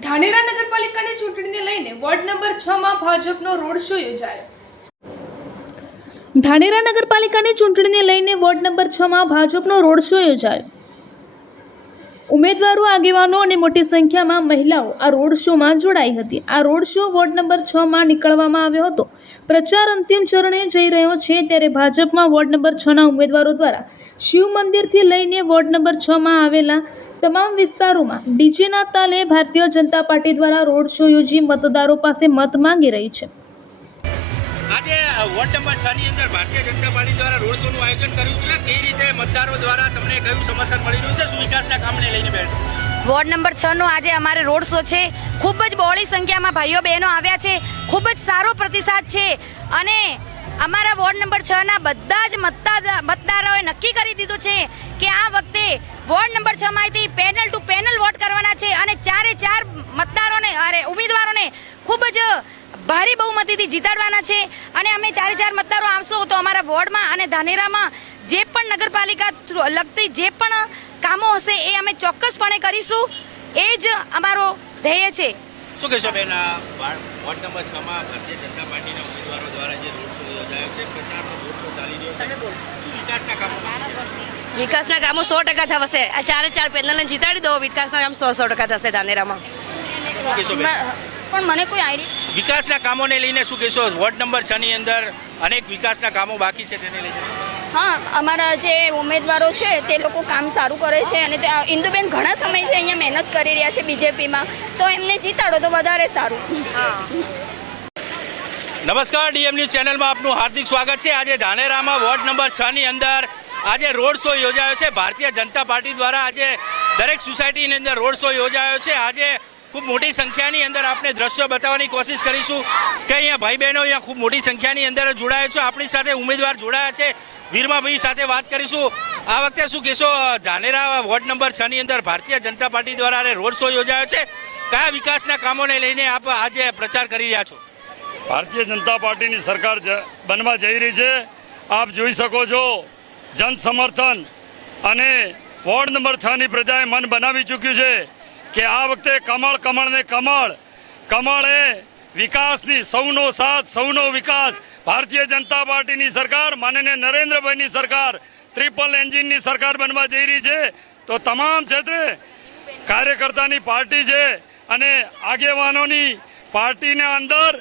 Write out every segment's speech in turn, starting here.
ધાનેરા નગરપાલિકાની ચૂંટણીને લઈને વોર્ડ નંબર 6 માં ભાજપનો રોડ શો યોજાયો. ધાનેરા નગરપાલિકાની ચૂંટણીને લઈને વોર્ડ નંબર 6 માં ભાજપનો રોડ શો યોજાયો. ઉમેદવારો, આગેવાનો અને મોટી સંખ્યામાં મહિલાઓ આ રોડ શોમાં જોડાઈ હતી. આ રોડ શો વોર્ડ નંબર 6 માં નીકળવામાં આવ્યો હતો. પ્રચાર અંતિમ ચરણે જઈ રહ્યો છે ત્યારે ભાજપમાં વોર્ડ નંબર 6 ના ઉમેદવારો દ્વારા શિવ મંદિરથી લઈને વોર્ડ નંબર 6 માં આવેલા તમામ વિસ્તારોમાં ડીજેના તાલે ભારતીય જનતા પાર્ટી દ્વારા રોડ શો યોજી મતદારો પાસે મત માંગી રહી છે. આજે વોર્ડ નંબર 6 ની અંદર ભારતીય જનતા પાર્ટી દ્વારા રોડ શોનું આયોજન કર્યું છે. કઈ રીતે મતદારો દ્વારા તમને કયું સમર્થન મળી રહ્યું છે? શું વિકાસના કામને લઈને બેન? વોર્ડ નંબર 6 નો આજે અમારે રોડ શો છે. ખૂબ જ બહોળી સંખ્યામાં ભાઈઓ બહેનો આવ્યા છે. ખૂબ જ સારો પ્રતિસાદ છે અને અમારા વોર્ડ નંબર 6 ના બધા જ મતદારોએ નક્કી કરી દીધું છે કે આ વખતે વોર્ડ નંબર 6 માંથી પેનલ ટુ પેનલ વોટ કરવાના છે અને ચારે ચાર ઉમેદવારોને ખૂબ જ ભારે બહુમતીથી જીતાડવાના છે. અને અમે ચારે ચાર મતદારો આવશો તો અમારા વોર્ડમાં અને ધાનેરામાં જે પણ નગરપાલિકા લગતી જે પણ કામો હશે એ અમે ચોક્કસપણે કરીશું. એ જ અમારો ધ્યેય છે. શું કહેશો બેન, વોર્ડ નંબર 6 માં ભારતીય જનતા પાર્ટીના ઉમેદવારો દ્વારા જે રોડ શો યોજાયો છે, પ્રચારનો રોડ શો ચાલી રહ્યો છે, શું વિકાસના કામો? વિકાસના કામો 100% થશે. આ ચારે ચાર પેનલને જીતાડી દો, વિકાસના કામ 100% થશે ધાનેરામાં. શું કહેશો બેન? પણ મને કોઈ આઈડિયા વિકાસના કામોને લઈને શું કહેશો? વોર્ડ નંબર 6 ની અંદર અનેક વિકાસના કામો બાકી છે, તેને લઈને? હા, અમારા જે ઉમેદવારો છે તે લોકો કામ સારું કરે છે અને ઇન્દુબેન ઘણા સમયથી અહીંયા મહેનત કરી રહ્યા છે બીજેપીમાં, તો એમને જીતાડો તો વધારે સારું. નમસ્કાર, ડીએમ ન્યૂઝ ચેનલમાં આપનું હાર્દિક સ્વાગત છે. આજે ધાનેરામાં વોર્ડ નંબર 6 ની અંદર આજે રોડ શો યોજાયો છે. ભારતીય જનતા પાર્ટી દ્વારા આજે દરેક સોસાયટીની અંદર રોડ શો યોજાયો છે. આજે ખૂબ મોટી સંખ્યાની અંદર આપણે દ્રશ્યો બતાવવાની કોશિશ કરીશું કે અહીંયા ભાઈ બહેનો અહીંયા ખૂબ મોટી સંખ્યાની અંદર જોડાયા છે. આપણી સાથે ઉમેદવાર જોડાયા છે, વીરમાભાઈ સાથે વાત કરીશું. આ વખતે શું કહેશો, ધાનેરા વોર્ડ નંબર 6 ની અંદર ભારતીય જનતા પાર્ટી દ્વારા રોડ શો યોજાયો છે, કયા વિકાસના કામોને લઈને આપ આજે પ્રચાર કરી રહ્યા છો? ભારતીય જનતા પાર્ટીની સરકાર બનવા જઈ રહી છે. આપ જોઈ શકો છો જન સમર્થન અને વોર્ડ નંબર 6 ની પ્રજાએ મન બનાવી ચૂક્યું છે કે આ વખતે કમળ એ વિકાસની, સૌનો સાથ સૌનો વિકાસ. ભારતીય જનતા પાર્ટીની સરકાર, માનનીય નરેન્દ્રભાઈની સરકાર, ટ્રિપલ એન્જિનની સરકાર બનવા જઈ રહી છે. તો તમામ ક્ષેત્રે કાર્યકર્તાની પાર્ટી છે અને આગેવાનોની પાર્ટીના અંદર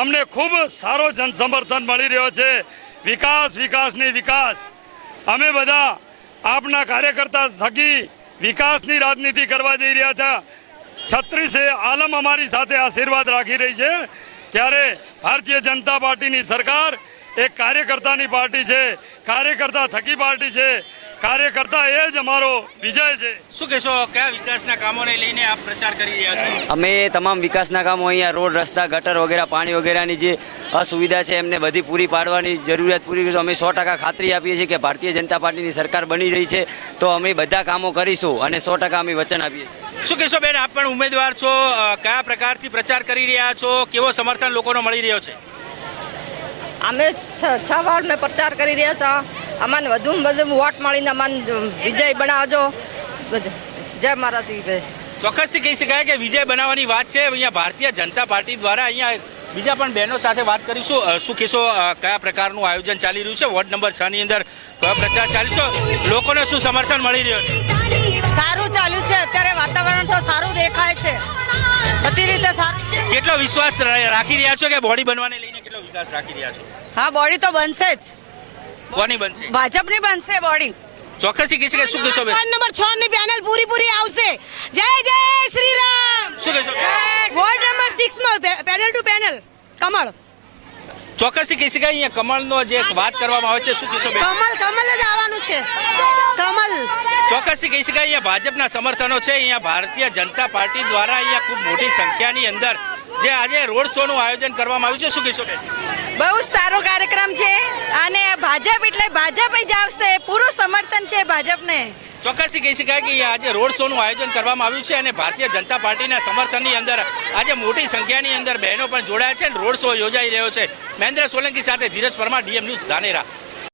અમને ખૂબ સારો જનસમર્થન મળી રહ્યો છે. વિકાસ. અમે બધા આપના કાર્યકર્તા થકી વિકાસની રાજનીતિ કરવા જઈ રહ્યા હતા. 36 આલમ અમારી સાથે આશીર્વાદ રાખી રહી છે. ત્યારે ભારતીય જનતા પાર્ટીની સરકાર એક કાર્યકર્તાની પાર્ટી છે, કાર્યકર્તા થકી પાર્ટી છે. કાર્યકર્તા એ જ અમારો વિજય છે. શું કહેશો, કયા વિકાસના કામોને લઈને આપ પ્રચાર કરી રહ્યા છો? અમે તમામ વિકાસના કામો અહીંયા રોડ, રસ્તા, ગટર વગેરે, પાણી વગેરેની જે અસુવિધા છે એમને બધી પૂરી પાડવાની જરૂરિયાત પૂરી કરીશું. અમે 100% ખાતરી આપીએ છીએ કે ભારતીય જનતા પાર્ટીની સરકાર બની રહી છે તો અમે બધા કામો કરીશું અને 100% અમે વચન આપીએ છીએ. શું કહેશો બેન, આપ પણ ઉમેદવાર છો, કયા પ્રકારથી પ્રચાર કરી રહ્યા છો? કેવો સમર્થન લોકોનો મળી રહ્યો છે? અમે 6 વોર્ડમાં પ્રચાર કરી રહ્યા છો. અમને વધુમાં વધુ વોટ મળીને અમને વિજય બનાવજો. જય માતાજી. ચોક્કસથી કહી શકાય કે વિજય બનાવવાની વાત છે. અહીંયા ભારતીય જનતા પાર્ટી દ્વારા અહીંયા બીજા પણ બહેનો સાથે વાત કરીશું. શું કહેશો, કયા પ્રકારનું આયોજન ચાલી રહ્યું છે? વોર્ડ નંબર 6 ની અંદર કયો પ્રચાર ચાલી છે? લોકોને શું સમર્થન મળી રહ્યો છે? સારું ચાલ્યું છે. અત્યારે વાતાવરણ તો સારું દેખાય છે, બધી રીતે સારું. કેટલો વિશ્વાસ રાખી રહ્યા છો કે બોડી બનવાને લઈને કેટલો વિકાસ રાખી રહ્યા છો? હા, બોડી તો બનશે જ. કોની બનશે? ભાજપની બનશે બોડી. ચોક્કસથી કહી શકાય. શું કહેશો બેન? વોર્ડ નંબર 6 ની પેનલ પૂરી આવશે. જય શ્રી રામ. શું કહેશો? વોર્ડ નંબર 6 માં પેનલ ટુ પેનલ કમળ. ચોક્કસથી કહી શકાય. અહીંયા કમળનો જે વાત કરવામાં આવે છે, શું કહેશો બેન? કમલ જ આવવાનું છે. કમલ. ચોક્કસથી કહી શકાય. અહીંયા ભાજપના સમર્થનો છે. અહીંયા ભારતીય જનતા પાર્ટી દ્વારા અહીંયા ખૂબ મોટી સંખ્યાની અંદર જે આજે રોડ શોનું આયોજન કરવામાં આવ્યું છે, શું કહેશો બેન? બહુ સારો કાર્યક્રમ છે અને ભાજપ એટલે ભાજપ જ આવશે. પૂરું સમર્થન છે ભાજપને. ચોક્કસથી કહી શકાય કે આજે રોડ શોનું આયોજન કરવામાં આવ્યું છે અને ભારતીય જનતા પાર્ટીના સમર્થનની અંદર આજે મોટી સંખ્યાની અંદર બહેનો પણ જોડાયા છે. રોડ શો યોજાઈ રહ્યો છે. મહેન્દ્ર સોલંકી સાથે ધીરજ પરમાર, ડીએમ ન્યૂઝ, ધાનેરા.